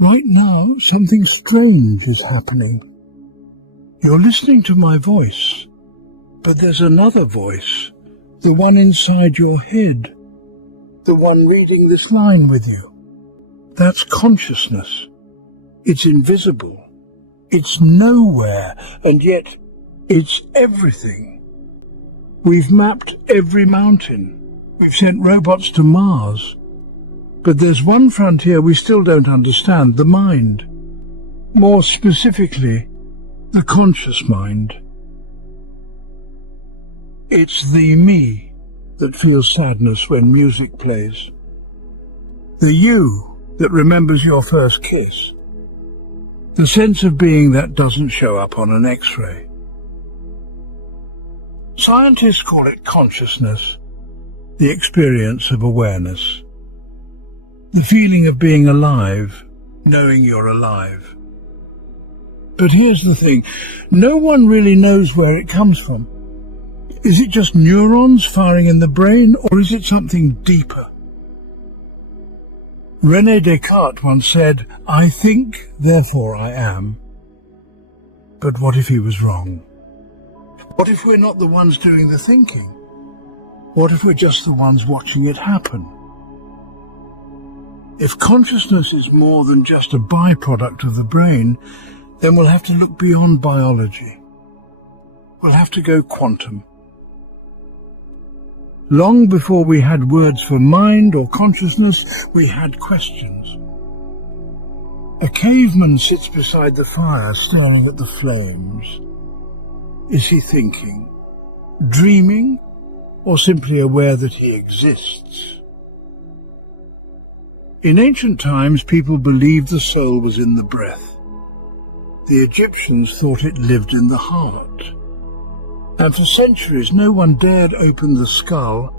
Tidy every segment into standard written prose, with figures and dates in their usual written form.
Right now, something strange is happening. You're listening to my voice, but there's another voice, the one inside your head, the one reading this line with you. That's consciousness. It's invisible. It's nowhere, and yet it's everything. We've mapped every mountain. We've sent robots to Mars. But there's one frontier we still don't understand, the mind. More specifically, the conscious mind. It's the me that feels sadness when music plays. The you that remembers your first kiss. The sense of being that doesn't show up on an X-ray. Scientists call it consciousness, the experience of awareness. The feeling of being alive, knowing you're alive. But here's the thing, no one really knows where it comes from. Is it just neurons firing in the brain, or is it something deeper? René Descartes once said, "I think, therefore I am." But what if he was wrong? What if we're not the ones doing the thinking? What if we're just the ones watching it happen? If consciousness is more than just a byproduct of the brain, then we'll have to look beyond biology. We'll have to go quantum. Long before we had words for mind or consciousness, we had questions. A caveman sits beside the fire, staring at the flames. Is he thinking, dreaming, or simply aware that he exists? In ancient times, people believed the soul was in the breath. The Egyptians thought it lived in the heart. And for centuries, no one dared open the skull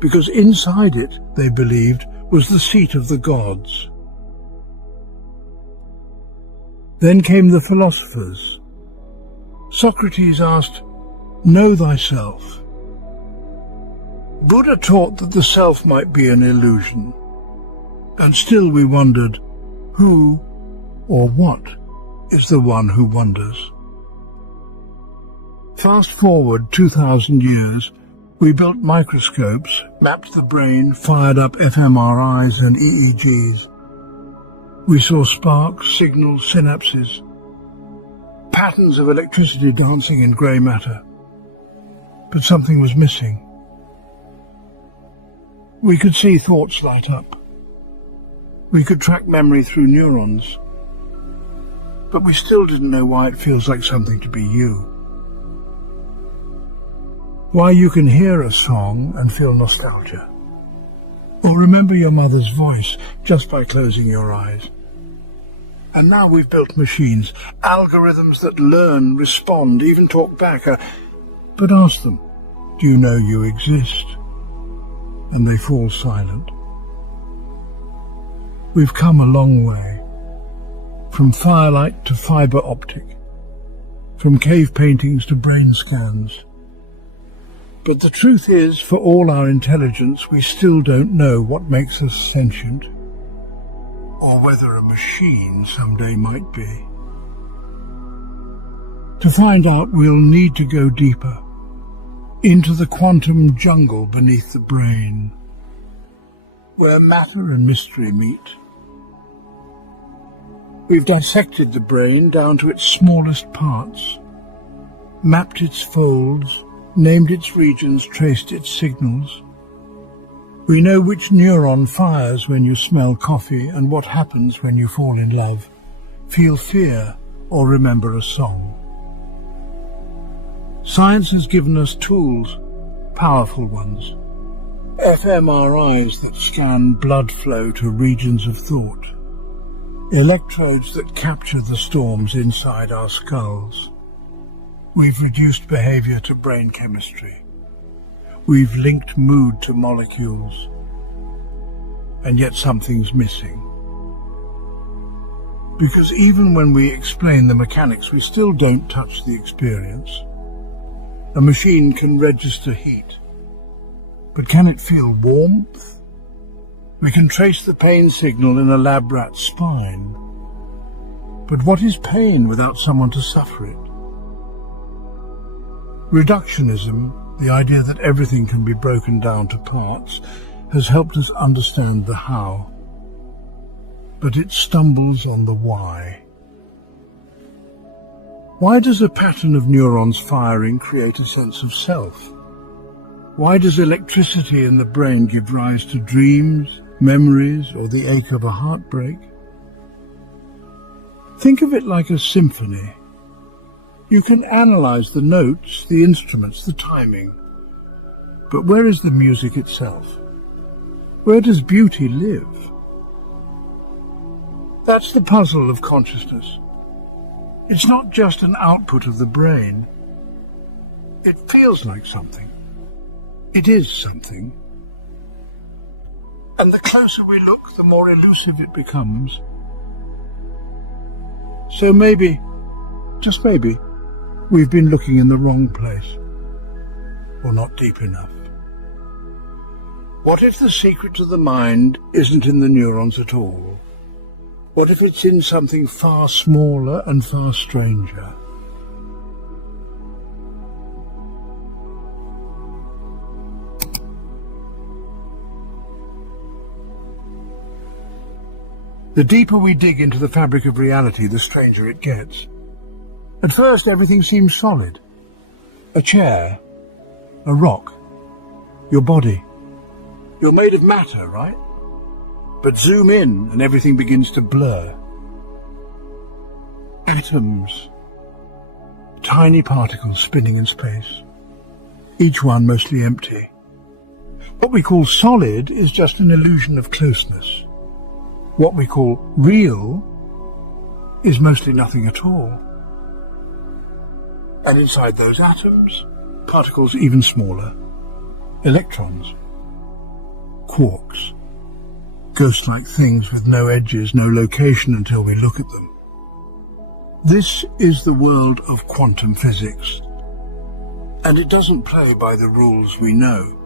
because inside it, they believed, was the seat of the gods. Then came the philosophers. Socrates asked, "Know thyself." Buddha taught that the self might be an illusion. And still we wondered, who or what is the one who wonders? Fast forward 2,000 years, we built microscopes, mapped the brain, fired up fMRIs and EEGs. We saw sparks, signals, synapses, patterns of electricity dancing in grey matter. But something was missing. We could see thoughts light up. We could track memory through neurons, but we still didn't know why it feels like something to be you. Why you can hear a song and feel nostalgia, or remember your mother's voice just by closing your eyes. And now we've built machines, algorithms that learn, respond, even talk back. But ask them, do you know you exist? And they fall silent. We've come a long way, from firelight to fibre optic, from cave paintings to brain scans. But the truth is, for all our intelligence, we still don't know what makes us sentient, or whether a machine someday might be. To find out, we'll need to go deeper, into the quantum jungle beneath the brain, where matter and mystery meet. We've dissected the brain down to its smallest parts, mapped its folds, named its regions, traced its signals. We know which neuron fires when you smell coffee and what happens when you fall in love, feel fear, or remember a song. Science has given us tools, powerful ones. fMRIs that scan blood flow to regions of thought. Electrodes that capture the storms inside our skulls. We've reduced behavior to brain chemistry. We've linked mood to molecules. And yet something's missing. Because even when we explain the mechanics, we still don't touch the experience. A machine can register heat, but can it feel warmth? We can trace the pain signal in a lab rat's spine, But what is pain without someone to suffer it? Reductionism, the idea that everything can be broken down to parts, has helped us understand the how. But it stumbles on the why. Why does a pattern of neurons firing create a sense of self? Why does electricity in the brain give rise to dreams, memories, or the ache of a heartbreak? Think of it like a symphony. You can analyze the notes, the instruments, the timing. But where is the music itself? Where does beauty live? That's the puzzle of consciousness. It's not just an output of the brain. It feels like something. It is something. And the closer we look, the more elusive it becomes. So maybe, just maybe, we've been looking in the wrong place, or not deep enough. What if the secret to the mind isn't in the neurons at all? What if it's in something far smaller and far stranger? The deeper we dig into the fabric of reality, the stranger it gets. At first, everything seems solid. A chair, a rock, your body. You're made of matter, right? But zoom in and everything begins to blur. Atoms, tiny particles spinning in space, each one mostly empty. What we call solid is just an illusion of closeness. What we call real is mostly nothing at all. And inside those atoms, particles even smaller, electrons, quarks, ghost-like things with no edges, no location until we look at them. This is the world of quantum physics, and it doesn't play by the rules we know.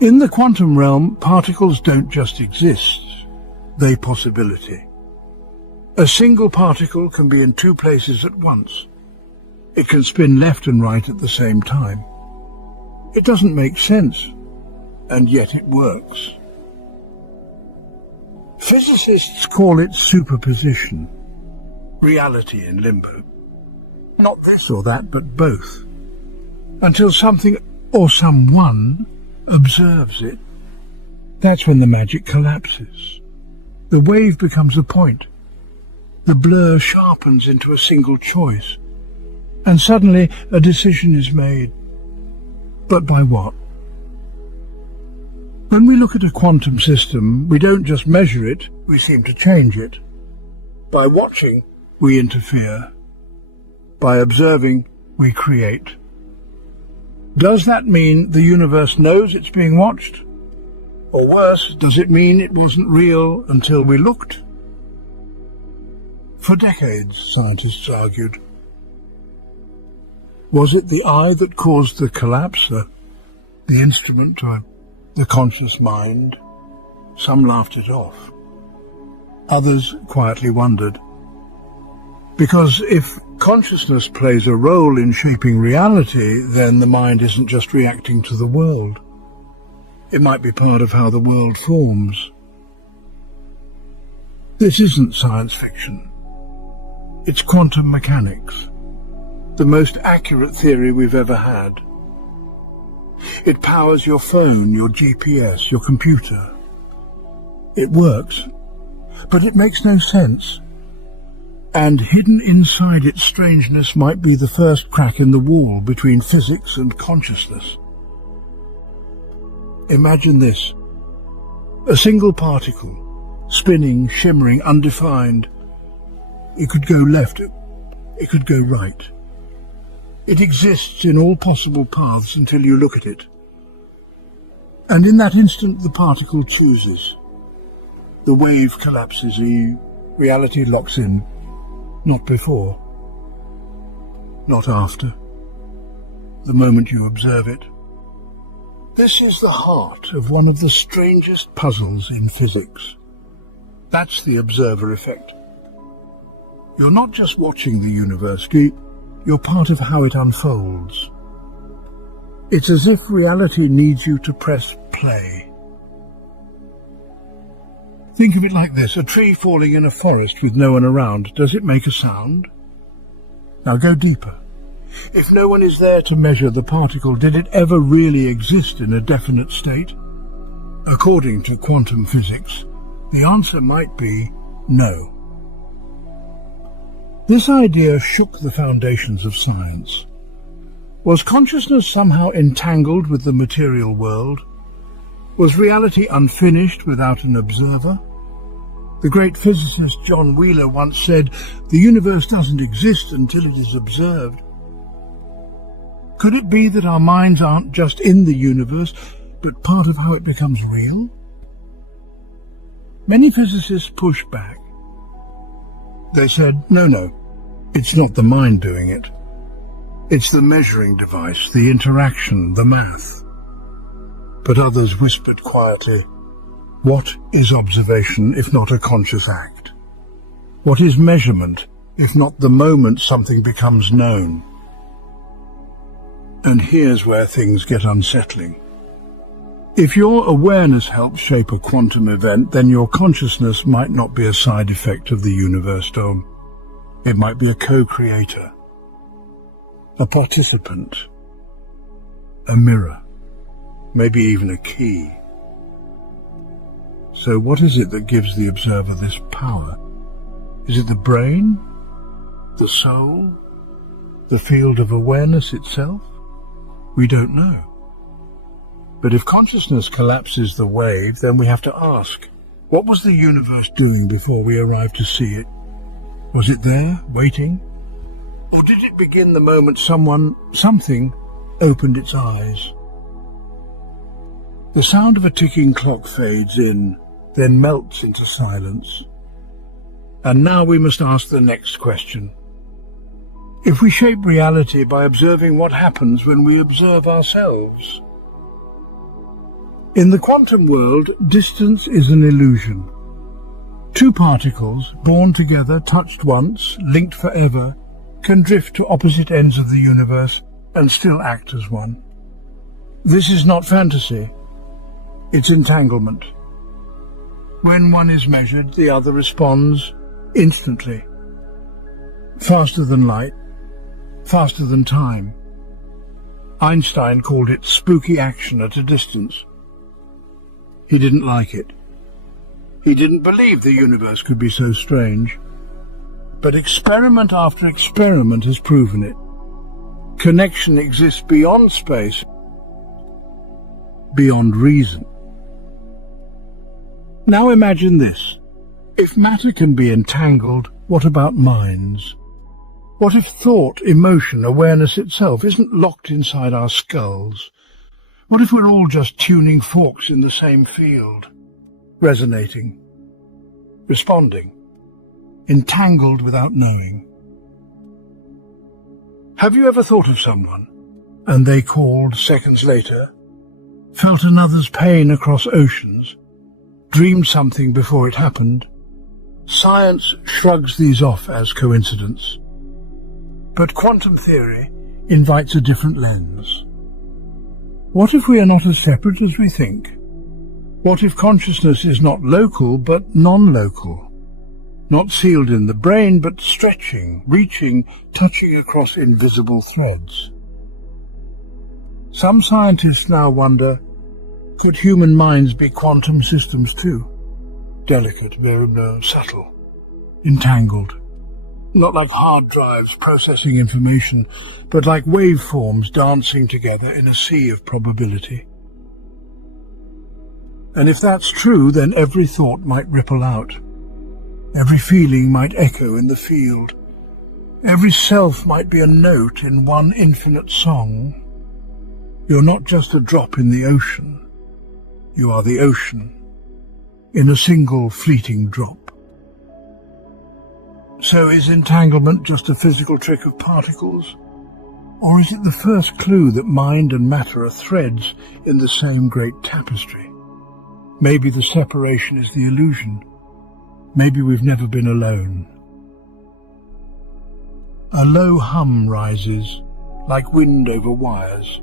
In the quantum realm, particles don't just exist, they possibility. A single particle can be in two places at once. It can spin left and right at the same time. It doesn't make sense, and yet it works. Physicists call it superposition, reality in limbo. Not this or that, but both. Until something or someone observes it, that's when the magic collapses. The wave becomes a point. The blur sharpens into a single choice. And suddenly a decision is made. But by what? When we look at a quantum system, we don't just measure it, we seem to change it. By watching, we interfere. By observing, we create. Does that mean the universe knows it's being watched? Or worse, does it mean it wasn't real until we looked? For decades, scientists argued. Was it the eye that caused the collapse, the instrument, or the conscious mind? Some laughed it off. Others quietly wondered. Because if consciousness plays a role in shaping reality, then the mind isn't just reacting to the world. It might be part of how the world forms. This isn't science fiction. It's quantum mechanics, the most accurate theory we've ever had. It powers your phone, your GPS, your computer. It works, but it makes no sense. And hidden inside its strangeness might be the first crack in the wall between physics and consciousness. Imagine this. A single particle, spinning, shimmering, undefined. It could go left, it could go right. It exists in all possible paths until you look at it. And in that instant the particle chooses. The wave collapses, reality locks in. Not before, not after, the moment you observe it. This is the heart of one of the strangest puzzles in physics. That's the observer effect. You're not just watching the universe, you're part of how it unfolds. It's as if reality needs you to press play. Think of it like this: a tree falling in a forest with no one around. Does it make a sound? Now go deeper. If no one is there to measure the particle, did it ever really exist in a definite state? According to quantum physics, the answer might be no. This idea shook the foundations of science. Was consciousness somehow entangled with the material world? Was reality unfinished without an observer? The great physicist John Wheeler once said, "The universe doesn't exist until it is observed." Could it be that our minds aren't just in the universe, but part of how it becomes real? Many physicists pushed back. They said, no, it's not the mind doing it. It's the measuring device, the interaction, the math. But others whispered quietly, what is observation if not a conscious act? What is measurement if not the moment something becomes known? And here's where things get unsettling. If your awareness helps shape a quantum event, then your consciousness might not be a side effect of the universe dome. It might be a co-creator, a participant, a mirror, maybe even a key. So what is it that gives the observer this power? Is it the brain, the soul, the field of awareness itself? We don't know. But if consciousness collapses the wave, then we have to ask, what was the universe doing before we arrived to see it? Was it there, waiting? Or did it begin the moment something opened its eyes? The sound of a ticking clock fades in, then melts into silence. And now we must ask the next question. If we shape reality by observing what happens when we observe ourselves? In the quantum world, distance is an illusion. Two particles, born together, touched once, linked forever, can drift to opposite ends of the universe and still act as one. This is not fantasy. It's entanglement. When one is measured, the other responds instantly. Faster than light, faster than time. Einstein called it spooky action at a distance. He didn't like it. He didn't believe the universe could be so strange. But experiment after experiment has proven it. Connection exists beyond space, beyond reason. Now imagine this. If matter can be entangled, what about minds? What if thought, emotion, awareness itself isn't locked inside our skulls? What if we're all just tuning forks in the same field, resonating, responding, entangled without knowing? Have you ever thought of someone, and they called seconds later, felt another's pain across oceans, dreamed something before it happened? Science shrugs these off as coincidence. But quantum theory invites a different lens. What if we are not as separate as we think? What if consciousness is not local but non-local? Not sealed in the brain but stretching, reaching, touching across invisible threads? Some scientists now wonder, could human minds be quantum systems too? Delicate, subtle, entangled. Not like hard drives processing information, but like waveforms dancing together in a sea of probability. And if that's true, then every thought might ripple out. Every feeling might echo in the field. Every self might be a note in one infinite song. You're not just a drop in the ocean. You are the ocean, in a single fleeting drop. So is entanglement just a physical trick of particles? Or is it the first clue that mind and matter are threads in the same great tapestry? Maybe the separation is the illusion. Maybe we've never been alone. A low hum rises, like wind over wires,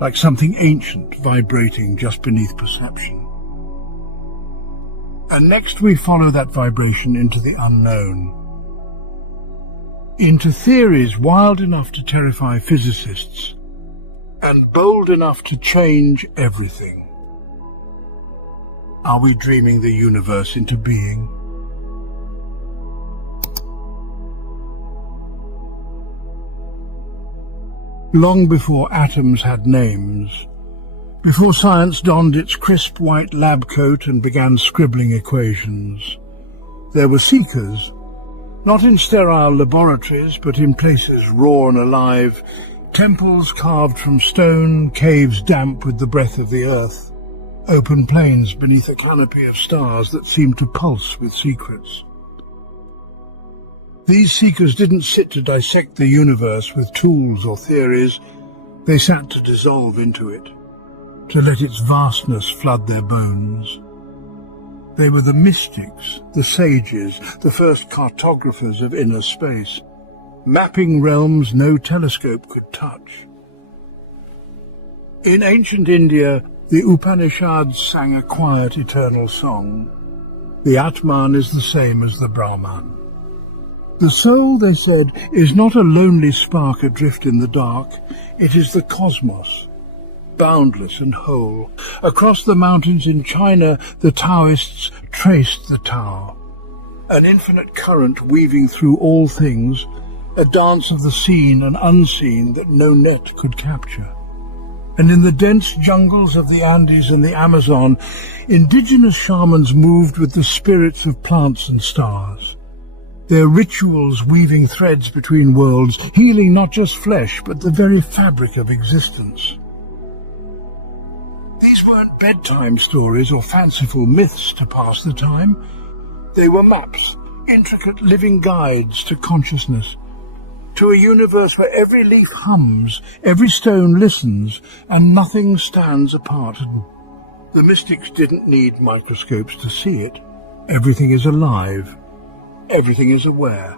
like something ancient vibrating just beneath perception. And next we follow that vibration into the unknown, into theories wild enough to terrify physicists and bold enough to change everything. Are we dreaming the universe into being? Long before atoms had names, before science donned its crisp white lab coat and began scribbling equations, there were seekers, not in sterile laboratories, but in places raw and alive, temples carved from stone, caves damp with the breath of the earth, open plains beneath a canopy of stars that seemed to pulse with secrets. These seekers didn't sit to dissect the universe with tools or theories. They sat to dissolve into it, to let its vastness flood their bones. They were the mystics, the sages, the first cartographers of inner space, mapping realms no telescope could touch. In ancient India, the Upanishads sang a quiet, eternal song. The Atman is the same as the Brahman. The soul, they said, is not a lonely spark adrift in the dark. It is the cosmos, boundless and whole. Across the mountains in China, the Taoists traced the Tao, an infinite current weaving through all things, a dance of the seen and unseen that no net could capture. And in the dense jungles of the Andes and the Amazon, indigenous shamans moved with the spirits of plants and stars. Their rituals weaving threads between worlds, healing not just flesh, but the very fabric of existence. These weren't bedtime stories or fanciful myths to pass the time. They were maps, intricate living guides to consciousness, to a universe where every leaf hums, every stone listens, and nothing stands apart. The mystics didn't need microscopes to see it. Everything is alive. Everything is aware,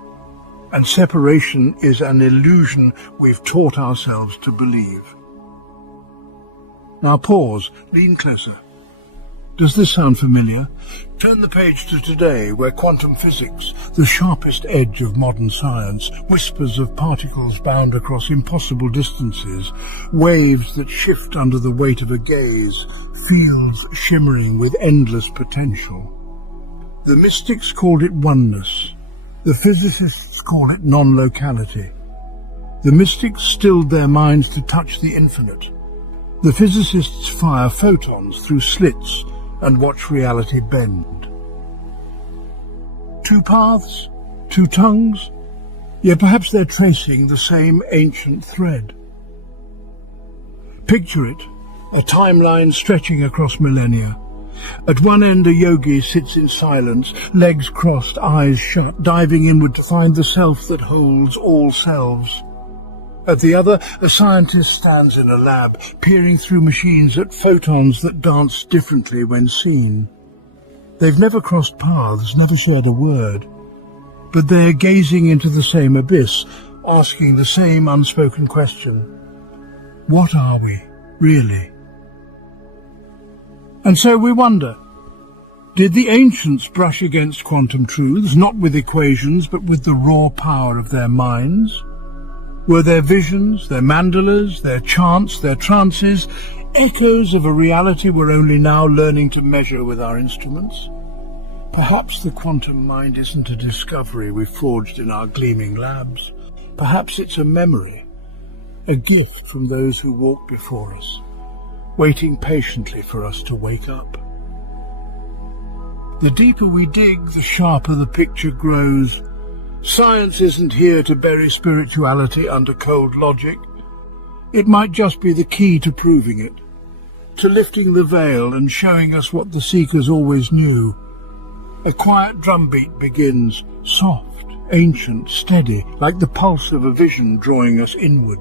and separation is an illusion we've taught ourselves to believe. Now pause, lean closer. Does this sound familiar? Turn the page to today, where quantum physics, the sharpest edge of modern science, whispers of particles bound across impossible distances, waves that shift under the weight of a gaze, fields shimmering with endless potential. The mystics called it oneness. The physicists call it non-locality. The mystics stilled their minds to touch the infinite. The physicists fire photons through slits and watch reality bend. Two paths, two tongues, yet perhaps they're tracing the same ancient thread. Picture it, a timeline stretching across millennia. At one end, a yogi sits in silence, legs crossed, eyes shut, diving inward to find the self that holds all selves. At the other, a scientist stands in a lab, peering through machines at photons that dance differently when seen. They've never crossed paths, never shared a word, but they're gazing into the same abyss, asking the same unspoken question. What are we, really? And so we wonder, did the ancients brush against quantum truths, not with equations, but with the raw power of their minds? Were their visions, their mandalas, their chants, their trances, echoes of a reality we're only now learning to measure with our instruments? Perhaps the quantum mind isn't a discovery we've forged in our gleaming labs. Perhaps it's a memory, a gift from those who walked before us, waiting patiently for us to wake up. The deeper we dig, the sharper the picture grows. Science isn't here to bury spirituality under cold logic. It might just be the key to proving it, to lifting the veil and showing us what the seekers always knew. A quiet drumbeat begins, soft, ancient, steady, like the pulse of a vision drawing us inward.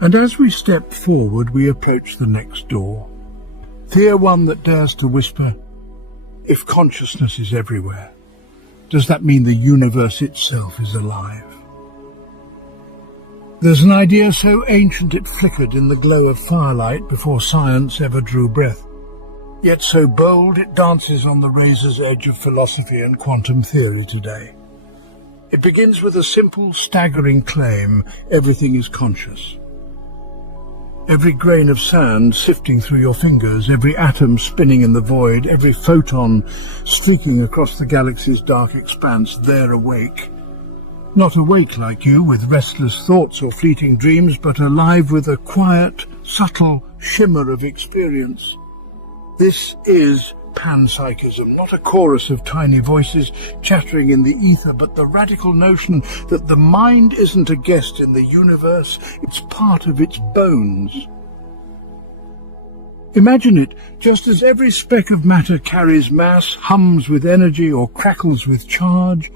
And as we step forward, we approach the next door. Fear one that dares to whisper, if consciousness is everywhere, Does that mean the universe itself is alive? There's an idea so ancient it flickered in the glow of firelight before science ever drew breath, yet so bold it dances on the razor's edge of philosophy and quantum theory today. It begins with a simple, staggering claim: everything is conscious. Every grain of sand sifting through your fingers, every atom spinning in the void, every photon streaking across the galaxy's dark expanse, they're awake. Not awake like you, with restless thoughts or fleeting dreams, but alive with a quiet, subtle shimmer of experience. This is panpsychism, not a chorus of tiny voices chattering in the ether, but the radical notion that the mind isn't a guest in the universe, it's part of its bones. Imagine it, just as every speck of matter carries mass, hums with energy, or crackles with charge.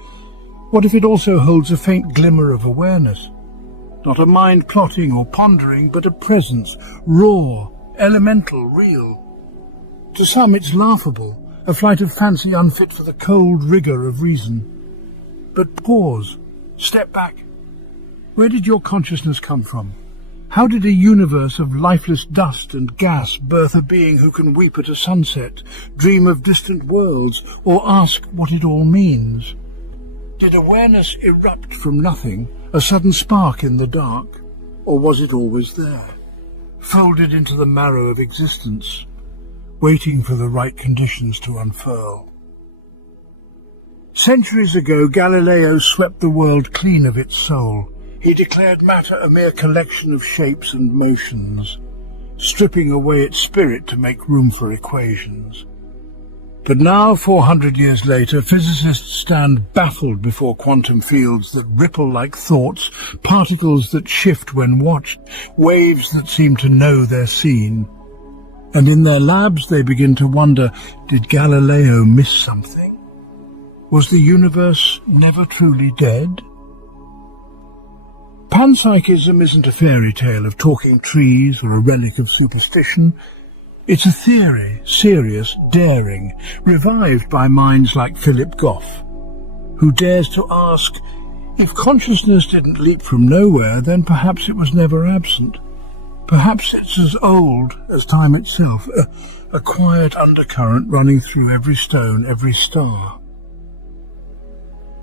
What if it also holds a faint glimmer of awareness? Not a mind plotting or pondering, but a presence, raw, elemental, real. To some it's laughable, a flight of fancy unfit for the cold rigour of reason. But pause, step back. Where did your consciousness come from? How did a universe of lifeless dust and gas birth a being who can weep at a sunset, dream of distant worlds, or ask what it all means? Did awareness erupt from nothing, a sudden spark in the dark? Or was it always there, folded into the marrow of existence, waiting for the right conditions to unfurl? Centuries ago, Galileo swept the world clean of its soul. He declared matter a mere collection of shapes and motions, stripping away its spirit to make room for equations. But now, 400 years later, physicists stand baffled before quantum fields that ripple like thoughts, particles that shift when watched, waves that seem to know they're seen. And in their labs they begin to wonder, did Galileo miss something? Was the universe never truly dead? Panpsychism isn't a fairy tale of talking trees or a relic of superstition. It's a theory, serious, daring, revived by minds like Philip Goff, who dares to ask, if consciousness didn't leap from nowhere, then perhaps it was never absent. Perhaps it's as old as time itself, a quiet undercurrent running through every stone, every star.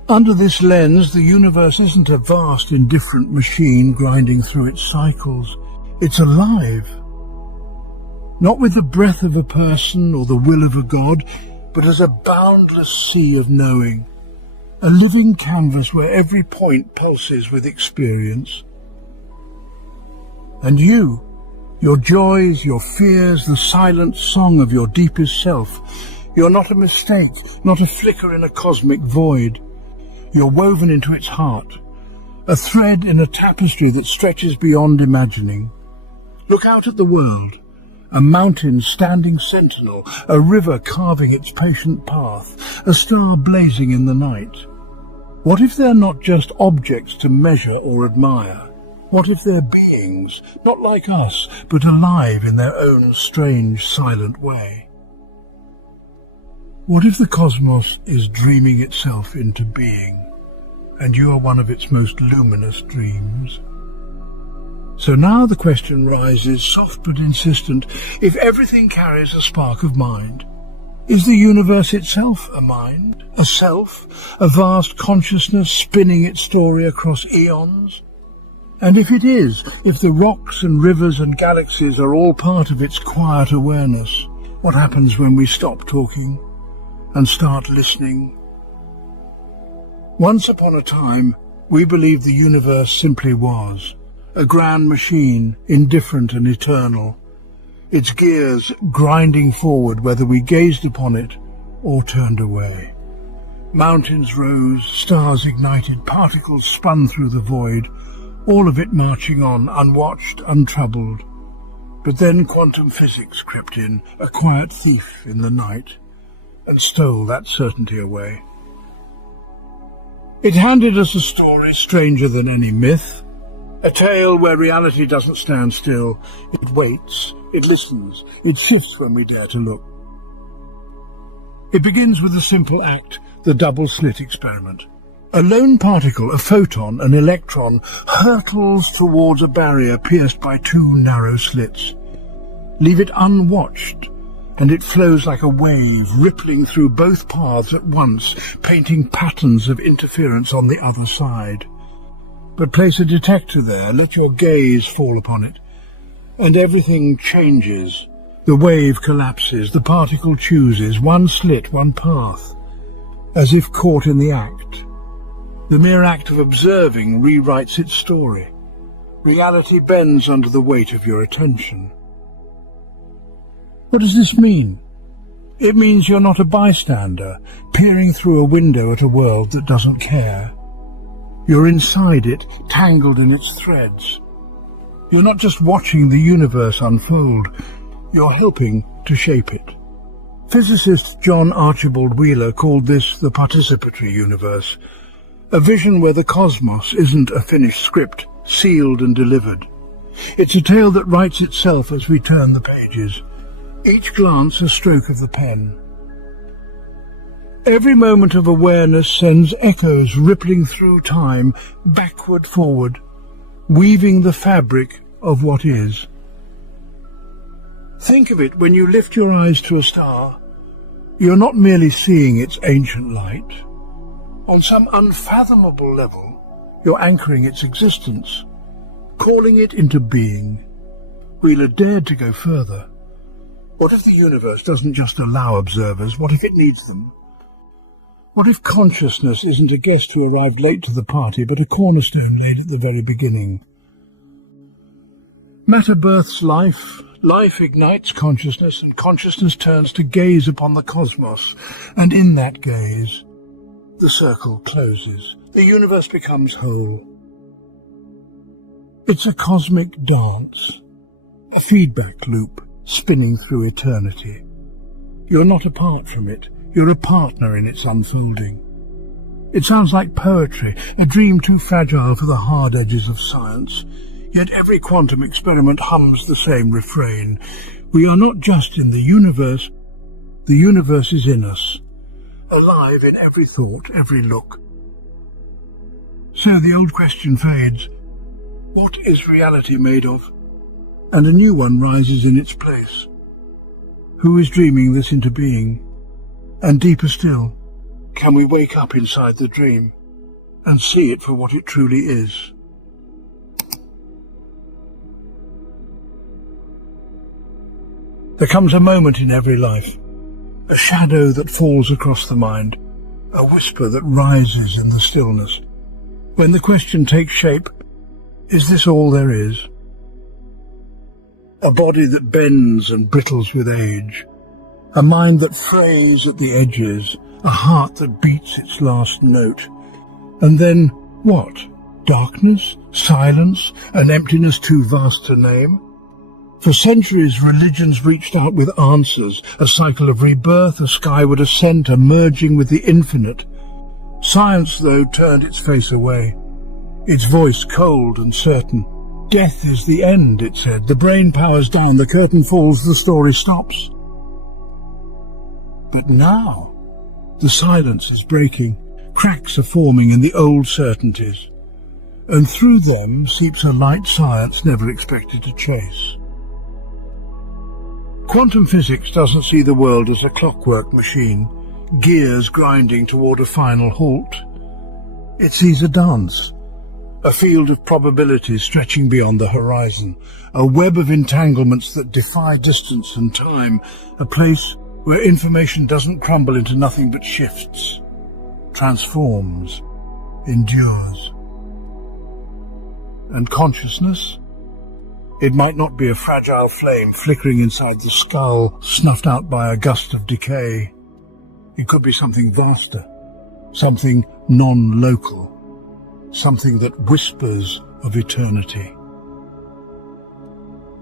Under this lens, the universe isn't a vast, indifferent machine grinding through its cycles. It's alive. Not with the breath of a person or the will of a god, but as a boundless sea of knowing, a living canvas where every point pulses with experience. And you, your joys, your fears, the silent song of your deepest self, you're not a mistake, not a flicker in a cosmic void. You're woven into its heart, a thread in a tapestry that stretches beyond imagining. Look out at the world. A mountain standing sentinel, a river carving its patient path, a star blazing in the night. What if they're not just objects to measure or admire? What if they're beings, not like us, but alive in their own strange, silent way? What if the cosmos is dreaming itself into being, and you are one of its most luminous dreams? So now the question rises, soft but insistent, if everything carries a spark of mind, is the universe itself a mind, a self, a vast consciousness spinning its story across eons? And if it is, if the rocks and rivers and galaxies are all part of its quiet awareness, what happens when we stop talking and start listening? Once upon a time, we believed the universe simply was. A grand machine, indifferent and eternal, its gears grinding forward whether we gazed upon it or turned away. Mountains rose, stars ignited, particles spun through the void, all of it marching on, unwatched, untroubled. But then quantum physics crept in, a quiet thief in the night, and stole that certainty away. It handed us a story stranger than any myth, a tale where reality doesn't stand still. It waits, it listens, it shifts when we dare to look. It begins with a simple act, the double-slit experiment. A lone particle, a photon, an electron, hurtles towards a barrier pierced by two narrow slits. Leave it unwatched, and it flows like a wave, rippling through both paths at once, painting patterns of interference on the other side. But place a detector there, let your gaze fall upon it, and everything changes. The wave collapses, the particle chooses, one slit, one path, as if caught in the act. The mere act of observing rewrites its story. Reality bends under the weight of your attention. What does this mean? It means you're not a bystander, peering through a window at a world that doesn't care. You're inside it, tangled in its threads. You're not just watching the universe unfold, you're helping to shape it. Physicist John Archibald Wheeler called this the participatory universe, a vision where the cosmos isn't a finished script, sealed and delivered. It's a tale that writes itself as we turn the pages, each glance a stroke of the pen. Every moment of awareness sends echoes rippling through time, backward, forward, weaving the fabric of what is. Think of it when you lift your eyes to a star. You're not merely seeing its ancient light. On some unfathomable level, you're anchoring its existence, calling it into being. Wheeler dared to go further. What if the universe doesn't just allow observers? What if it needs them? What if consciousness isn't a guest who arrived late to the party, but a cornerstone laid at the very beginning? Matter births life, life ignites consciousness, and consciousness turns to gaze upon the cosmos, and in that gaze, the circle closes. The universe becomes whole. It's a cosmic dance, a feedback loop spinning through eternity. You're not apart from it. You're a partner in its unfolding. It sounds like poetry, a dream too fragile for the hard edges of science. Yet every quantum experiment hums the same refrain. We are not just in the universe is in us, alive in every thought, every look. So the old question fades. What is reality made of? And a new one rises in its place. Who is dreaming this into being? And deeper still, can we wake up inside the dream and see it for what it truly is? There comes a moment in every life, a shadow that falls across the mind, a whisper that rises in the stillness, when the question takes shape, is this all there is? A body that bends and brittles with age, a mind that frays at the edges, a heart that beats its last note. And then what? Darkness? Silence? An emptiness too vast to name? For centuries, religions reached out with answers, a cycle of rebirth, a skyward ascent, a merging with the infinite. Science, though, turned its face away, its voice cold and certain. Death is the end, it said. The brain powers down, the curtain falls, the story stops. But now, the silence is breaking, cracks are forming in the old certainties, and through them seeps a light science never expected to chase. Quantum physics doesn't see the world as a clockwork machine, gears grinding toward a final halt. It sees a dance, a field of probabilities stretching beyond the horizon, a web of entanglements that defy distance and time, a place where information doesn't crumble into nothing but shifts, transforms, endures. And consciousness? It might not be a fragile flame flickering inside the skull, snuffed out by a gust of decay. It could be something vaster, something non-local, something that whispers of eternity.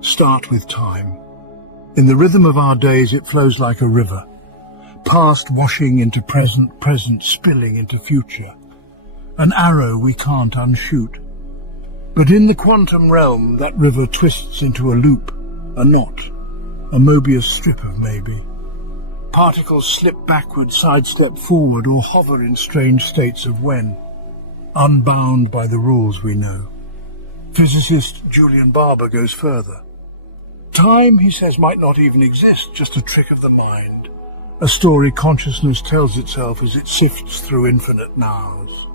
Start with time. In the rhythm of our days, it flows like a river, past washing into present, present spilling into future, an arrow we can't unshoot. But in the quantum realm, that river twists into a loop, a knot, a Mobius strip of maybe. Particles slip backward, sidestep forward, or hover in strange states of when, unbound by the rules we know. Physicist Julian Barber goes further. Time, he says, might not even exist, just a trick of the mind, a story consciousness tells itself as it sifts through infinite nows.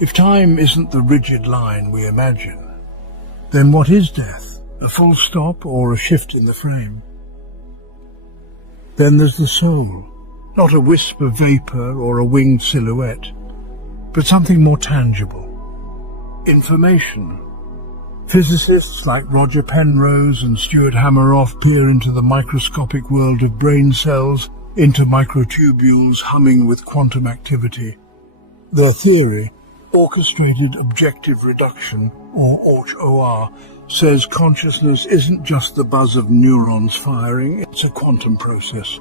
If time isn't the rigid line we imagine, then what is death? A full stop or a shift in the frame? Then there's the soul, not a wisp of vapor or a winged silhouette, but something more tangible. Information. Physicists like Roger Penrose and Stuart Hameroff peer into the microscopic world of brain cells, into microtubules humming with quantum activity. Their theory, orchestrated objective reduction, or OR, says consciousness isn't just the buzz of neurons firing, it's a quantum process,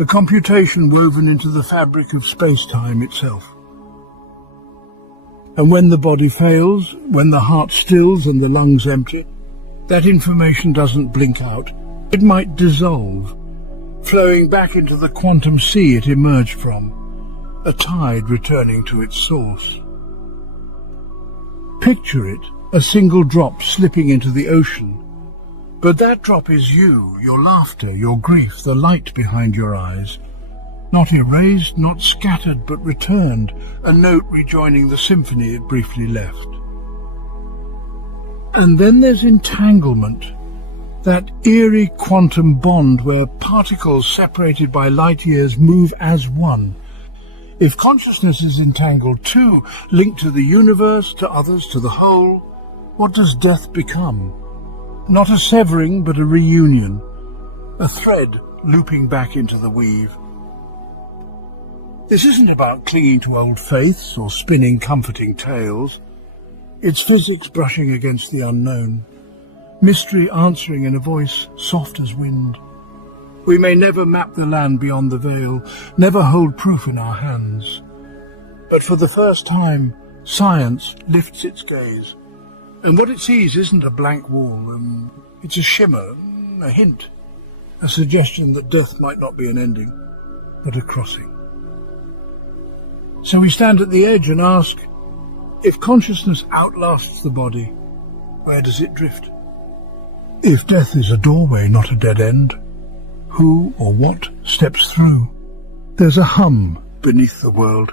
a computation woven into the fabric of space-time itself. And when the body fails, when the heart stills and the lungs empty, that information doesn't blink out. It might dissolve, flowing back into the quantum sea it emerged from, a tide returning to its source. Picture it, a single drop slipping into the ocean. But that drop is you, your laughter, your grief, the light behind your eyes. Not erased, not scattered, but returned, a note rejoining the symphony it briefly left. And then there's entanglement, that eerie quantum bond where particles separated by light years move as one. If consciousness is entangled too, linked to the universe, to others, to the whole, what does death become? Not a severing, but a reunion, a thread looping back into the weave. This isn't about clinging to old faiths or spinning comforting tales. It's physics brushing against the unknown, mystery answering in a voice soft as wind. We may never map the land beyond the veil, never hold proof in our hands. But for the first time, science lifts its gaze, and what it sees isn't a blank wall, it's a shimmer, a hint, a suggestion that death might not be an ending, but a crossing. So we stand at the edge and ask, if consciousness outlasts the body, where does it drift? If death is a doorway, not a dead end, who or what steps through? There's a hum beneath the world,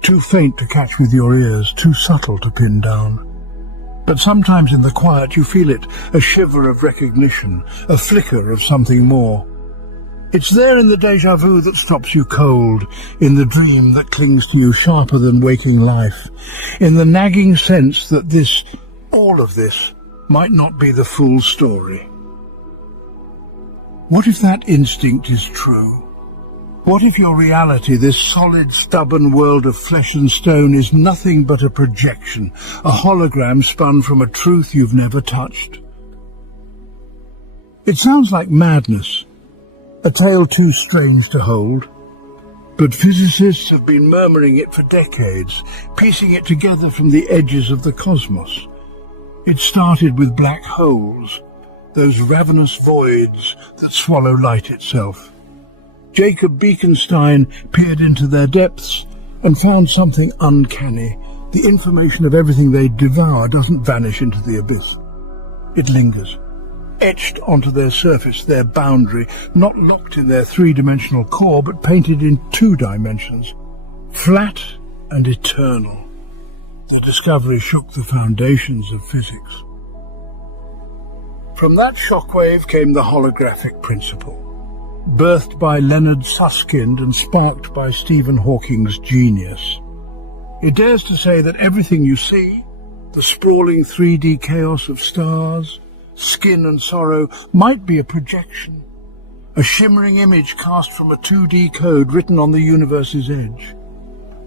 too faint to catch with your ears, too subtle to pin down. But sometimes in the quiet you feel it, a shiver of recognition, a flicker of something more. It's there in the déjà vu that stops you cold, in the dream that clings to you sharper than waking life, in the nagging sense that this, all of this, might not be the full story. What if that instinct is true? What if your reality, this solid, stubborn world of flesh and stone, is nothing but a projection, a hologram spun from a truth you've never touched? It sounds like madness, a tale too strange to hold, but physicists have been murmuring it for decades, piecing it together from the edges of the cosmos. It started with black holes, those ravenous voids that swallow light itself. Jacob Beakenstein peered into their depths and found something uncanny. The information of everything they devour doesn't vanish into the abyss. It lingers, etched onto their surface, their boundary, not locked in their three-dimensional core, but painted in 2 dimensions, flat and eternal. The discovery shook the foundations of physics. From that shockwave came the holographic principle, birthed by Leonard Susskind and sparked by Stephen Hawking's genius. It dares to say that everything you see, the sprawling 3D chaos of stars, skin and sorrow, might be a projection, a shimmering image cast from a 2D code written on the universe's edge,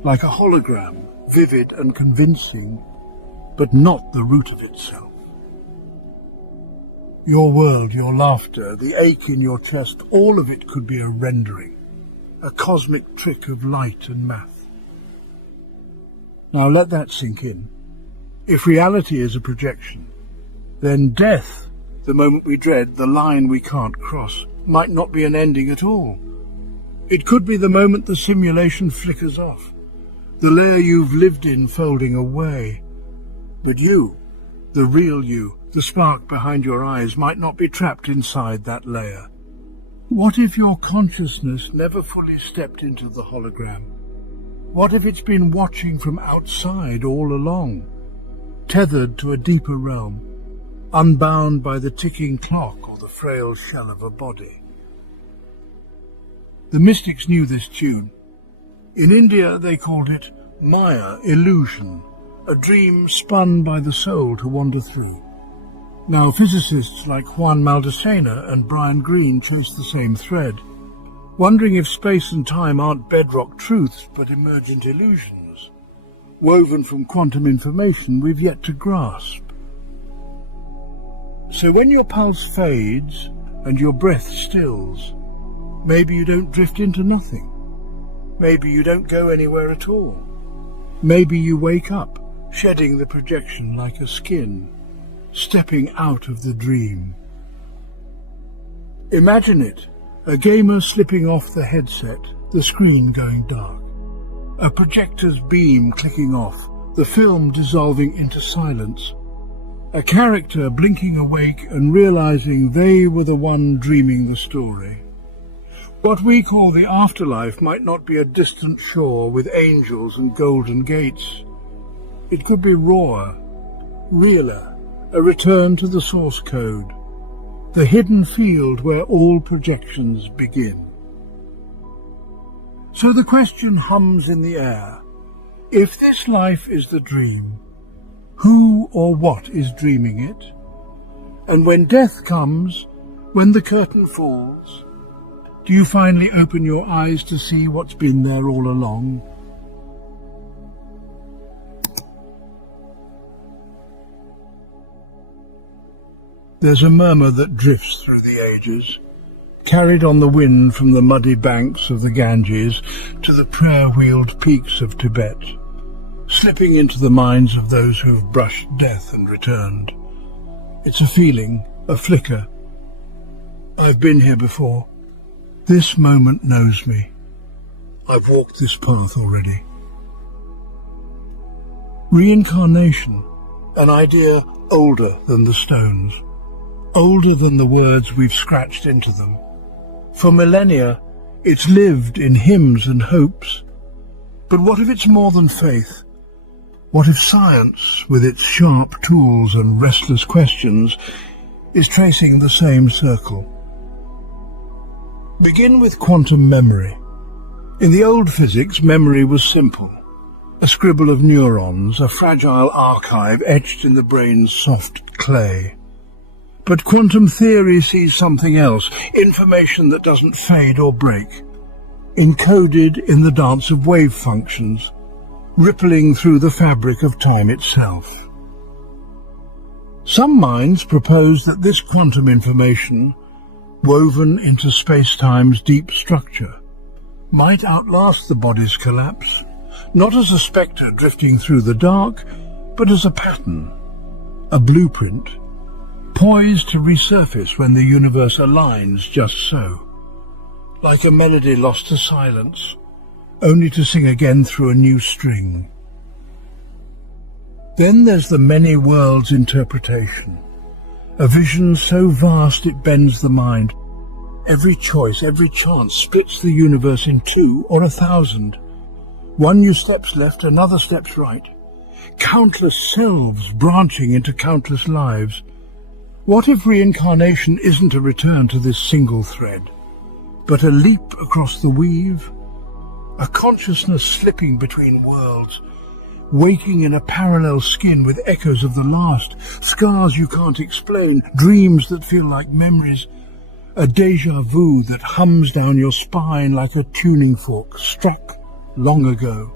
like a hologram, vivid and convincing, but not the root of itself. Your world, your laughter, the ache in your chest, all of it could be a rendering, a cosmic trick of light and math. Now let that sink in. If reality is a projection, then death, the moment we dread, the line we can't cross, might not be an ending at all. It could be the moment the simulation flickers off, the layer you've lived in folding away. But you, the real you, the spark behind your eyes, might not be trapped inside that layer. What if your consciousness never fully stepped into the hologram? What if it's been watching from outside all along, tethered to a deeper realm, unbound by the ticking clock or the frail shell of a body? The mystics knew this tune. In India they called it Maya, illusion, a dream spun by the soul to wander through. Now physicists like Juan Maldacena and Brian Greene chase the same thread, wondering if space and time aren't bedrock truths but emergent illusions, woven from quantum information we've yet to grasp. So when your pulse fades and your breath stills, maybe you don't drift into nothing. Maybe you don't go anywhere at all. Maybe you wake up, shedding the projection like a skin, stepping out of the dream. Imagine it, a gamer slipping off the headset, the screen going dark, a projector's beam clicking off, the film dissolving into silence, a character blinking awake and realizing they were the one dreaming the story. What we call the afterlife might not be a distant shore with angels and golden gates. It could be rawer, realer, a return to the source code, the hidden field where all projections begin. So the question hums in the air. If this life is the dream, who or what is dreaming it? And when death comes, when the curtain falls, do you finally open your eyes to see what's been there all along? There's a murmur that drifts through the ages, carried on the wind from the muddy banks of the Ganges to the prayer-wheeled peaks of Tibet, slipping into the minds of those who have brushed death and returned. It's a feeling, a flicker. I've been here before. This moment knows me. I've walked this path already. Reincarnation, an idea older than the stones, older than the words we've scratched into them. For millennia, it's lived in hymns and hopes. But what if it's more than faith? What if science, with its sharp tools and restless questions, is tracing the same circle? Begin with quantum memory. In the old physics, memory was simple. A scribble of neurons, a fragile archive etched in the brain's soft clay. But quantum theory sees something else, information that doesn't fade or break, encoded in the dance of wave functions, rippling through the fabric of time itself. Some minds propose that this quantum information, woven into space-time's deep structure, might outlast the body's collapse, not as a spectre drifting through the dark, but as a pattern, a blueprint, poised to resurface when the universe aligns just so, like a melody lost to silence, only to sing again through a new string. Then there's the many worlds interpretation, a vision so vast it bends the mind. Every choice, every chance splits the universe in 2 or 1,000. One new steps left, another steps right. Countless selves branching into countless lives. What if reincarnation isn't a return to this single thread, but a leap across the weave? A consciousness slipping between worlds, waking in a parallel skin with echoes of the last, scars you can't explain, dreams that feel like memories, a déjà vu that hums down your spine like a tuning fork struck long ago.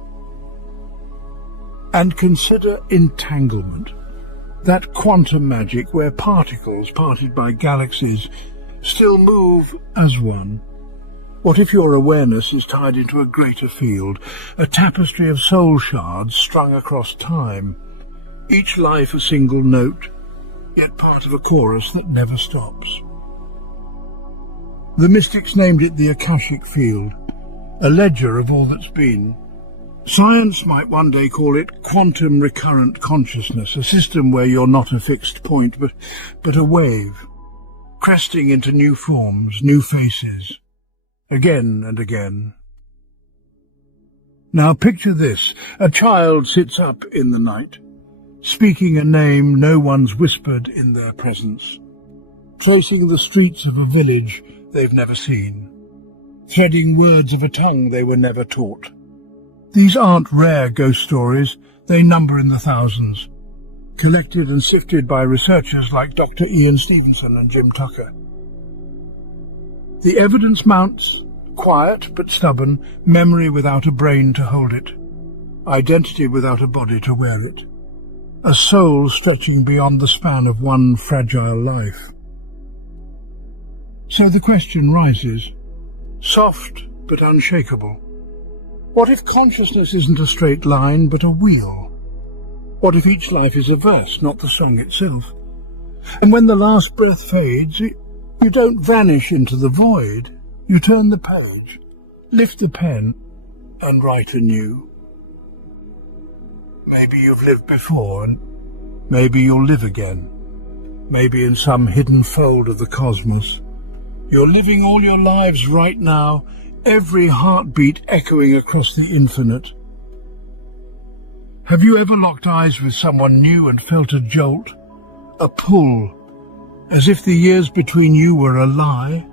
And consider entanglement, that quantum magic where particles parted by galaxies still move as one. What if your awareness is tied into a greater field, a tapestry of soul shards strung across time, each life a single note, yet part of a chorus that never stops? The mystics named it the Akashic Field, a ledger of all that's been. Science might one day call it quantum recurrent consciousness, a system where you're not a fixed point, but a wave, cresting into new forms, new faces, again and again. Now picture this. A child sits up in the night, speaking a name no one's whispered in their presence, tracing the streets of a village they've never seen, threading words of a tongue they were never taught. These aren't rare ghost stories, they number in the thousands, collected and sifted by researchers like Dr. Ian Stevenson and Jim Tucker. The evidence mounts, quiet but stubborn, memory without a brain to hold it, identity without a body to wear it, a soul stretching beyond the span of one fragile life. So the question rises, soft but unshakable. What if consciousness isn't a straight line, but a wheel? What if each life is a verse, not the song itself? And when the last breath fades, you don't vanish into the void. You turn the page, lift the pen, and write anew. Maybe you've lived before, and maybe you'll live again. Maybe in some hidden fold of the cosmos. You're living all your lives right now, every heartbeat echoing across the infinite. Have you ever locked eyes with someone new and felt a jolt, a pull, as if the years between you were a lie?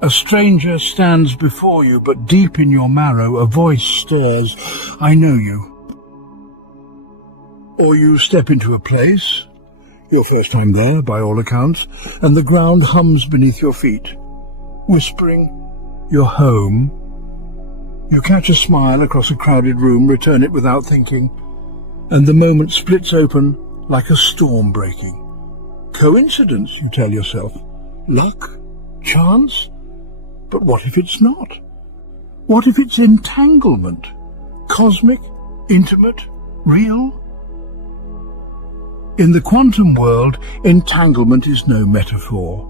A stranger stands before you, but deep in your marrow a voice stirs, I know you. Or you step into a place, your first time there by all accounts, and the ground hums beneath your feet, whispering, you're home. You catch a smile across a crowded room, return it without thinking, and the moment splits open like a storm breaking. Coincidence, you tell yourself. Luck? Chance? But what if it's not? What if it's entanglement? Cosmic? Intimate? Real? In the quantum world, entanglement is no metaphor.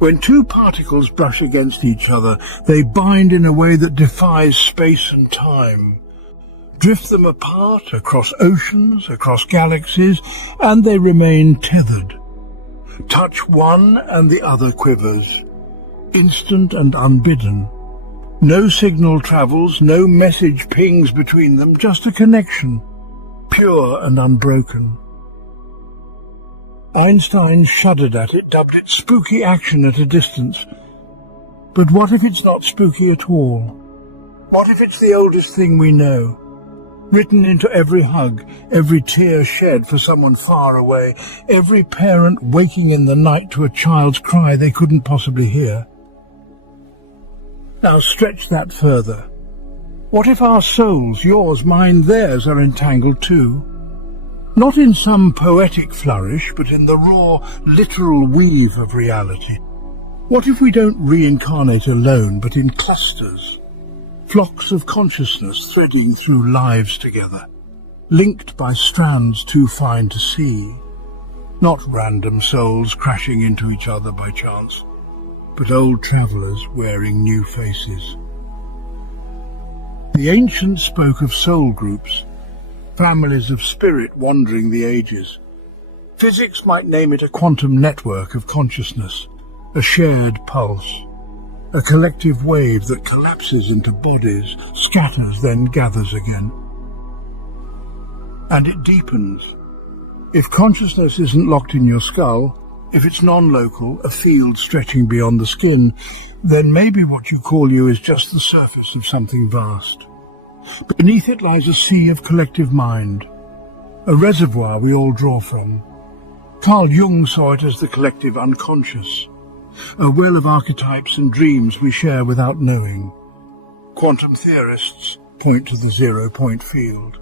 When two particles brush against each other, they bind in a way that defies space and time. Drift them apart across oceans, across galaxies, and they remain tethered. Touch one and the other quivers, instant and unbidden. No signal travels, no message pings between them, just a connection, pure and unbroken. Einstein shuddered at it, dubbed it spooky action at a distance. But what if it's not spooky at all? What if it's the oldest thing we know? Written into every hug, every tear shed for someone far away, every parent waking in the night to a child's cry they couldn't possibly hear. Now stretch that further. What if our souls, yours, mine, theirs, are entangled too? Not in some poetic flourish, but in the raw, literal weave of reality. What if we don't reincarnate alone, but in clusters? Flocks of consciousness threading through lives together, linked by strands too fine to see. Not random souls crashing into each other by chance, but old travellers wearing new faces. The ancients spoke of soul groups, families of spirit wandering the ages. Physics might name it a quantum network of consciousness, a shared pulse, a collective wave that collapses into bodies, scatters, then gathers again. And it deepens. If consciousness isn't locked in your skull, if it's non-local, a field stretching beyond the skin, then maybe what you call you is just the surface of something vast. Beneath it lies a sea of collective mind, a reservoir we all draw from. Carl Jung saw it as the collective unconscious, a well of archetypes and dreams we share without knowing. Quantum theorists point to the zero-point field,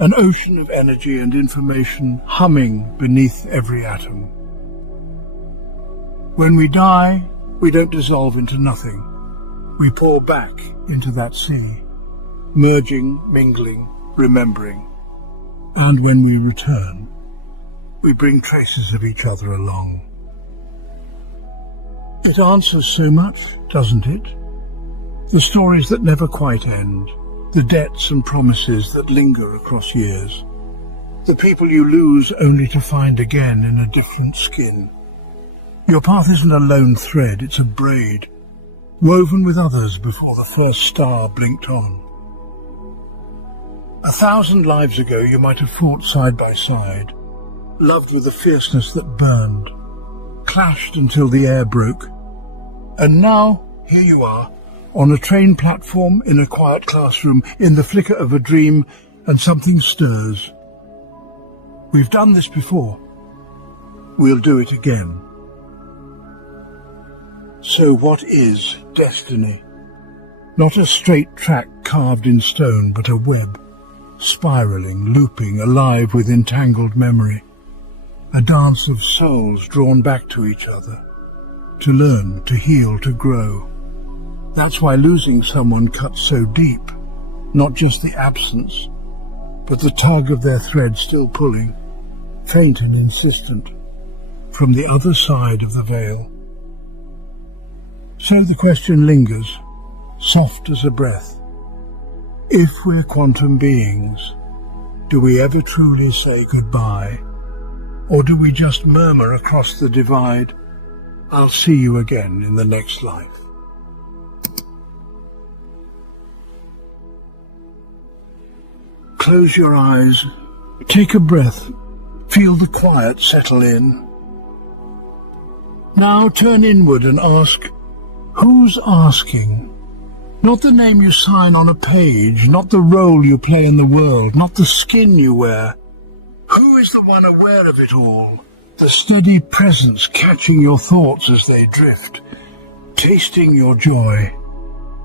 an ocean of energy and information humming beneath every atom. When we die, we don't dissolve into nothing. We pour back into that sea, merging, mingling, remembering. And when we return, we bring traces of each other along. It answers so much, doesn't it? The stories that never quite end, the debts and promises that linger across years, the people you lose only to find again in a different skin. Your path isn't a lone thread, it's a braid, woven with others before the first star blinked on. 1,000 lives ago you might have fought side by side, loved with a fierceness that burned, clashed until the air broke. And now, here you are, on a train platform, in a quiet classroom, in the flicker of a dream, and something stirs. We've done this before. We'll do it again. So what is destiny? Not a straight track carved in stone, but a web, spiraling, looping, alive with entangled memory. A dance of souls drawn back to each other, to learn, to heal, to grow. That's why losing someone cuts so deep, not just the absence, but the tug of their thread still pulling, faint and insistent, from the other side of the veil. So the question lingers, soft as a breath. If we're quantum beings, do we ever truly say goodbye? Or do we just murmur across the divide, I'll see you again in the next life? Close your eyes, take a breath, feel the quiet settle in. Now turn inward and ask, who's asking? Not the name you sign on a page, not the role you play in the world, not the skin you wear. Who is the one aware of it all? The steady presence catching your thoughts as they drift, tasting your joy,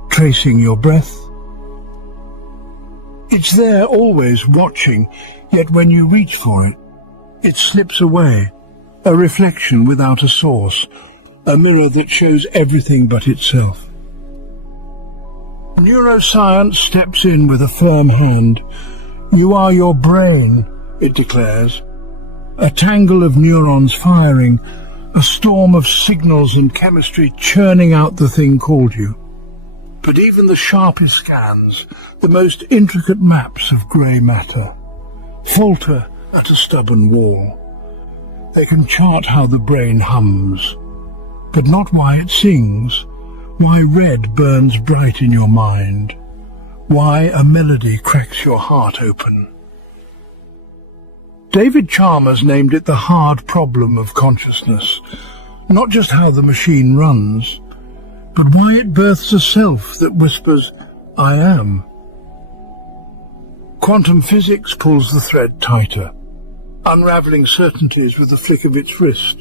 tracing your breath. It's there always watching, yet when you reach for it, it slips away, a reflection without a source, a mirror that shows everything but itself. Neuroscience steps in with a firm hand. You are your brain, it declares. A tangle of neurons firing, a storm of signals and chemistry churning out the thing called you. But even the sharpest scans, the most intricate maps of grey matter, falter at a stubborn wall. They can chart how the brain hums, but not why it sings, why red burns bright in your mind, why a melody cracks your heart open. David Chalmers named it the hard problem of consciousness, not just how the machine runs, but why it births a self that whispers, I am. Quantum physics pulls the thread tighter, unravelling certainties with the flick of its wrist.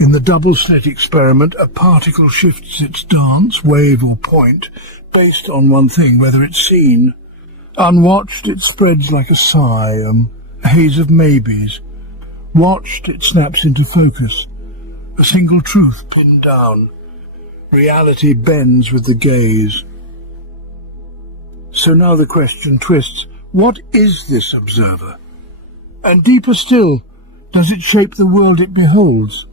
In the double-slit experiment, a particle shifts its dance, wave or point, based on one thing, whether it's seen. Unwatched, it spreads like a sigh, a haze of maybes. Watched, it snaps into focus, a single truth pinned down. Reality bends with the gaze. So now the question twists, what is this observer? And deeper still, does it shape the world it beholds?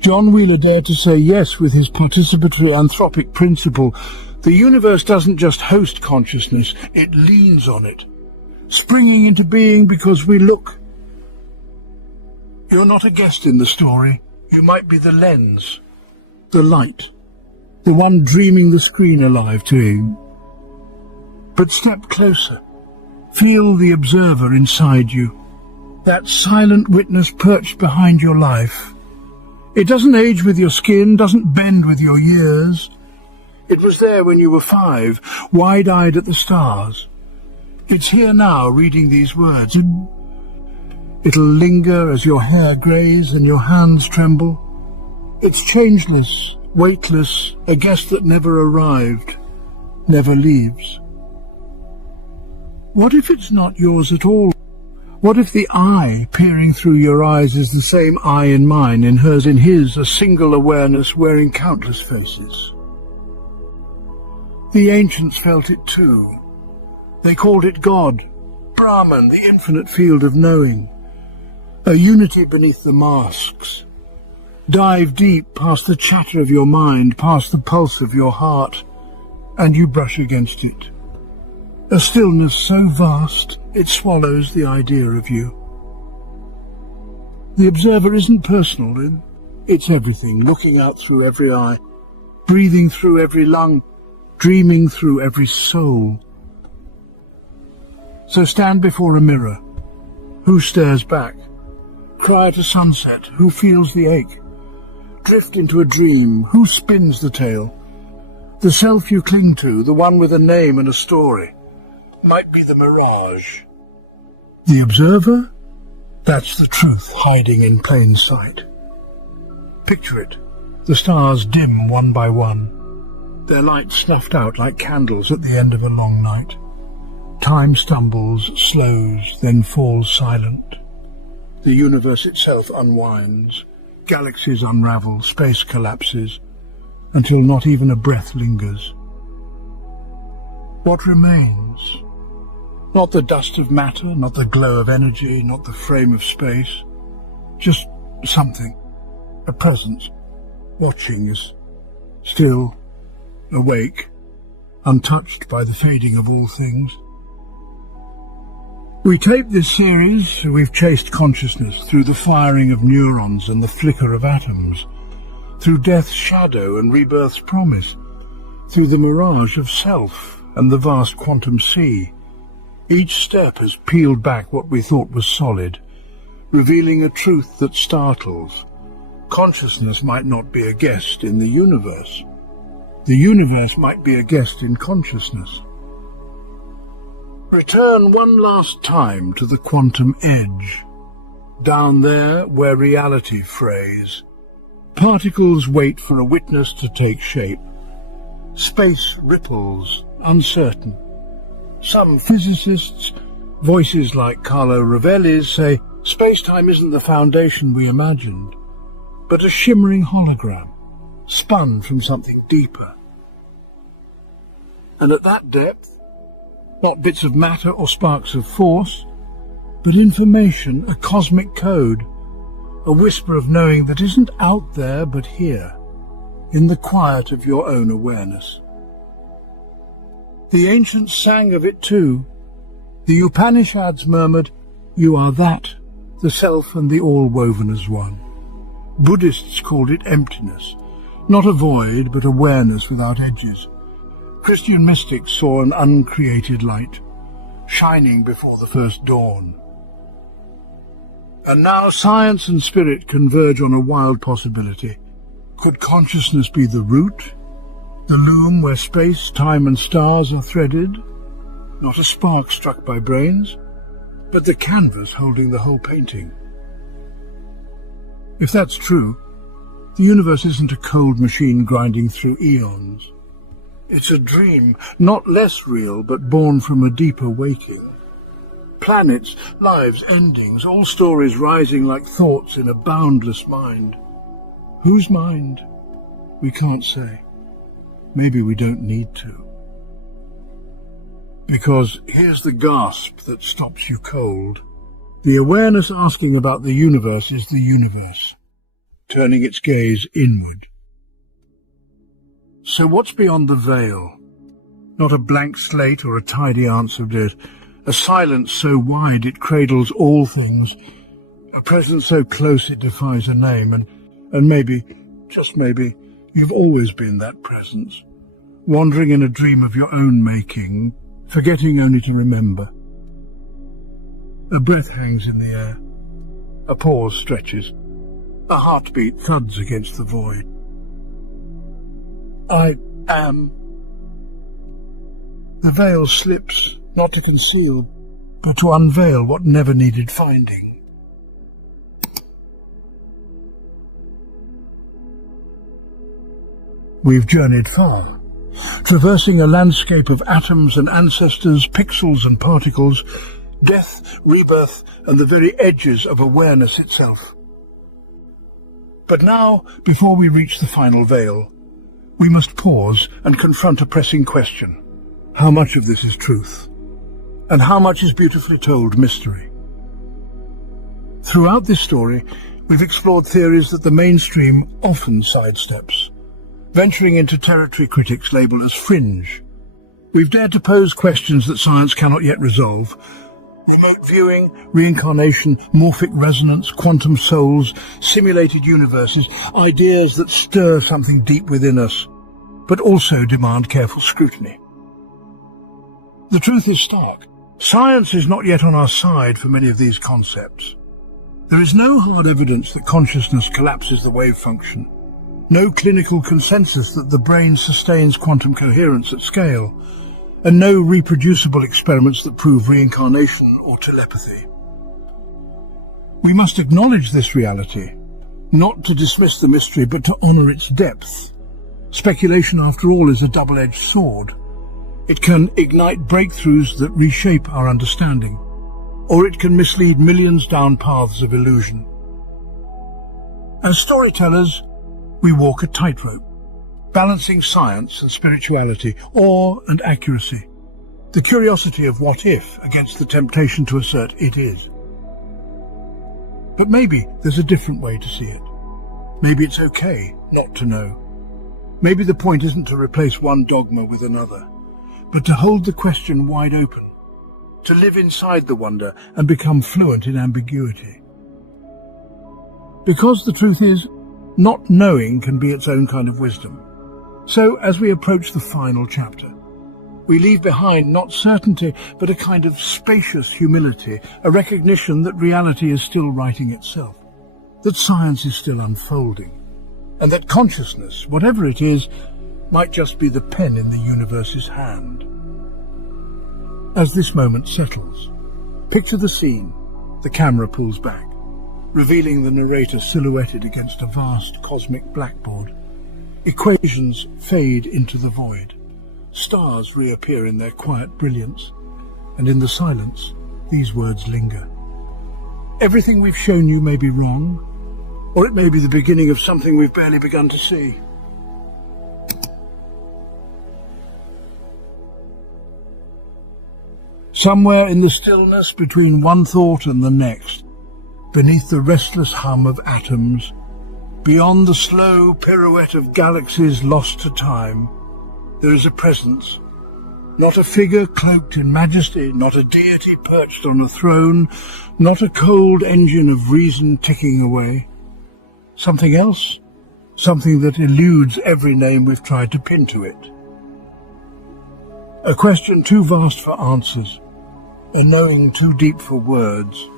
John Wheeler dared to say yes with his participatory anthropic principle. The universe doesn't just host consciousness, it leans on it, springing into being because we look. You're not a guest in the story. You might be the lens, the light, the one dreaming the screen alive to you. But step closer. Feel the observer inside you, that silent witness perched behind your life. It doesn't age with your skin, doesn't bend with your years. It was there when you were 5, wide-eyed at the stars. It's here now, reading these words. It'll linger as your hair greys and your hands tremble. It's changeless, weightless, a guest that never arrived, never leaves. What if it's not yours at all? What if the eye peering through your eyes is the same eye in mine, in hers, in his, a single awareness wearing countless faces? The ancients felt it too. They called it God, Brahman, the infinite field of knowing, a unity beneath the masks. Dive deep past the chatter of your mind, past the pulse of your heart, and you brush against it. A stillness so vast it swallows the idea of you. The observer isn't personal, it's everything, looking out through every eye, breathing through every lung, dreaming through every soul. So stand before a mirror. Who stares back? Cry at a sunset. Who feels the ache? Drift into a dream. Who spins the tale? The self you cling to, the one with a name and a story, might be the mirage. The observer? That's the truth hiding in plain sight. Picture it. The stars dim one by one, their light snuffed out like candles at the end of a long night. Time stumbles, slows, then falls silent. The universe itself unwinds, galaxies unravel, space collapses, until not even a breath lingers. What remains? Not the dust of matter, not the glow of energy, not the frame of space. Just something, a presence, watching us, still, awake, untouched by the fading of all things. We tape this series, we've chased consciousness through the firing of neurons and the flicker of atoms, through death's shadow and rebirth's promise, through the mirage of self and the vast quantum sea. Each step has peeled back what we thought was solid, revealing a truth that startles. Consciousness might not be a guest in the universe. The universe might be a guest in consciousness. Return one last time to the quantum edge. Down there where reality frays, particles wait for a witness to take shape. Space ripples, uncertain. Some physicists, voices like Carlo Rovelli's, say space-time isn't the foundation we imagined, but a shimmering hologram, spun from something deeper. And at that depth, not bits of matter or sparks of force, but information, a cosmic code, a whisper of knowing that isn't out there but here, in the quiet of your own awareness. The ancients sang of it too. The Upanishads murmured, "You are that, the self and the all woven as one." Buddhists called it emptiness, not a void but awareness without edges. Christian mystics saw an uncreated light, shining before the first dawn. And now science and spirit converge on a wild possibility. Could consciousness be the root, the loom where space, time and stars are threaded? Not a spark struck by brains, but the canvas holding the whole painting. If that's true, the universe isn't a cold machine grinding through eons. It's a dream, not less real, but born from a deeper waking. Planets, lives, endings, all stories rising like thoughts in a boundless mind. Whose mind? We can't say. Maybe we don't need to. Because here's the gasp that stops you cold. The awareness asking about the universe is the universe, turning its gaze inward. So what's beyond the veil? Not a blank slate or a tidy answer, but a silence so wide it cradles all things, a presence so close it defies a name, and maybe, just maybe, you've always been that presence, wandering in a dream of your own making, forgetting only to remember. A breath hangs in the air, a pause stretches, a heartbeat thuds against the void. I am. The veil slips, not to conceal, but to unveil what never needed finding. We've journeyed far, traversing a landscape of atoms and ancestors, pixels and particles, death, rebirth, and the very edges of awareness itself. But now, before we reach the final veil, we must pause and confront a pressing question. How much of this is truth? And how much is beautifully told mystery? Throughout this story, We've explored theories that the mainstream often sidesteps, venturing into territory critics label as fringe. We've dared to pose questions that science cannot yet resolve. Remote viewing, reincarnation, morphic resonance, quantum souls, simulated universes, ideas that stir something deep within us, but also demand careful scrutiny. The truth is stark. Science is not yet on our side for many of these concepts. There is no hard evidence that consciousness collapses the wave function, no clinical consensus that the brain sustains quantum coherence at scale, and no reproducible experiments that prove reincarnation or telepathy. We must acknowledge this reality, not to dismiss the mystery, but to honor its depth. Speculation, after all, is a double-edged sword. It can ignite breakthroughs that reshape our understanding, or it can mislead millions down paths of illusion. As storytellers, we walk a tightrope, balancing science and spirituality, awe and accuracy, the curiosity of what if against the temptation to assert it is. But maybe there's a different way to see it. Maybe it's okay not to know. Maybe the point isn't to replace one dogma with another, but to hold the question wide open, to live inside the wonder and become fluent in ambiguity. Because the truth is, not knowing can be its own kind of wisdom. So, as we approach the final chapter, we leave behind not certainty, but a kind of spacious humility, a recognition that reality is still writing itself, that science is still unfolding, and that consciousness, whatever it is, might just be the pen in the universe's hand. As this moment settles, picture the scene. The camera pulls back, revealing the narrator silhouetted against a vast cosmic blackboard. Equations fade into the void. Stars reappear in their quiet brilliance, and in the silence, these words linger. Everything we've shown you may be wrong, or it may be the beginning of something we've barely begun to see. Somewhere in the stillness between one thought and the next, beneath the restless hum of atoms, beyond the slow pirouette of galaxies lost to time, there is a presence, not a figure cloaked in majesty, not a deity perched on a throne, not a cold engine of reason ticking away. Something else, something that eludes every name we've tried to pin to it. A question too vast for answers, a knowing too deep for words,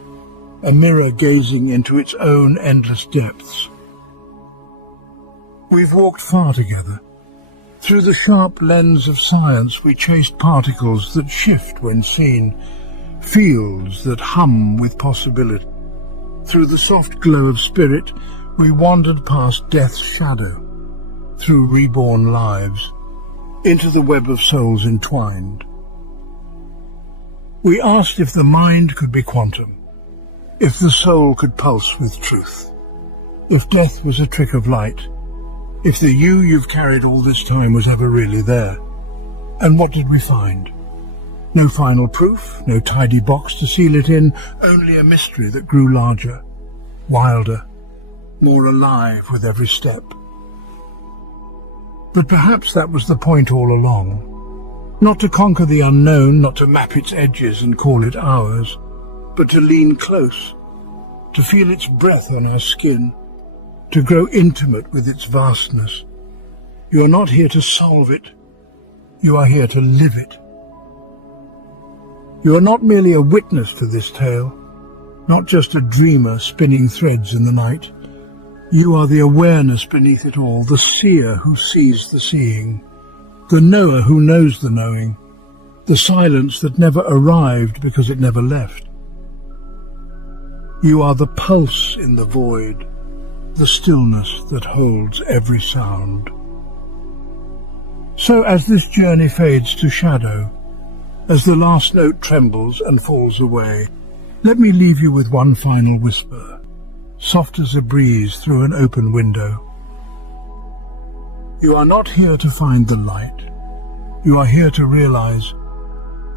a mirror gazing into its own endless depths. We've walked far together. Through the sharp lens of science, we chased particles that shift when seen, fields that hum with possibility. Through the soft glow of spirit, we wandered past death's shadow, through reborn lives, into the web of souls entwined. We asked if the mind could be quantum, if the soul could pulse with truth, if death was a trick of light, if the you you've carried all this time was ever really there. And what did we find? No final proof, no tidy box to seal it in, only a mystery that grew larger, wilder, more alive with every step. But perhaps that was the point all along. Not to conquer the unknown, not to map its edges and call it ours, but to lean close, to feel its breath on our skin, to grow intimate with its vastness. You are not here to solve it, you are here to live it. You are not merely a witness to this tale, not just a dreamer spinning threads in the night. You are the awareness beneath it all, the seer who sees the seeing, the knower who knows the knowing, the silence that never arrived because it never left. You are the pulse in the void, the stillness that holds every sound. So as this journey fades to shadow, as the last note trembles and falls away, let me leave you with one final whisper, soft as a breeze through an open window. You are not here to find the light. You are here to realize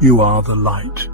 you are the light.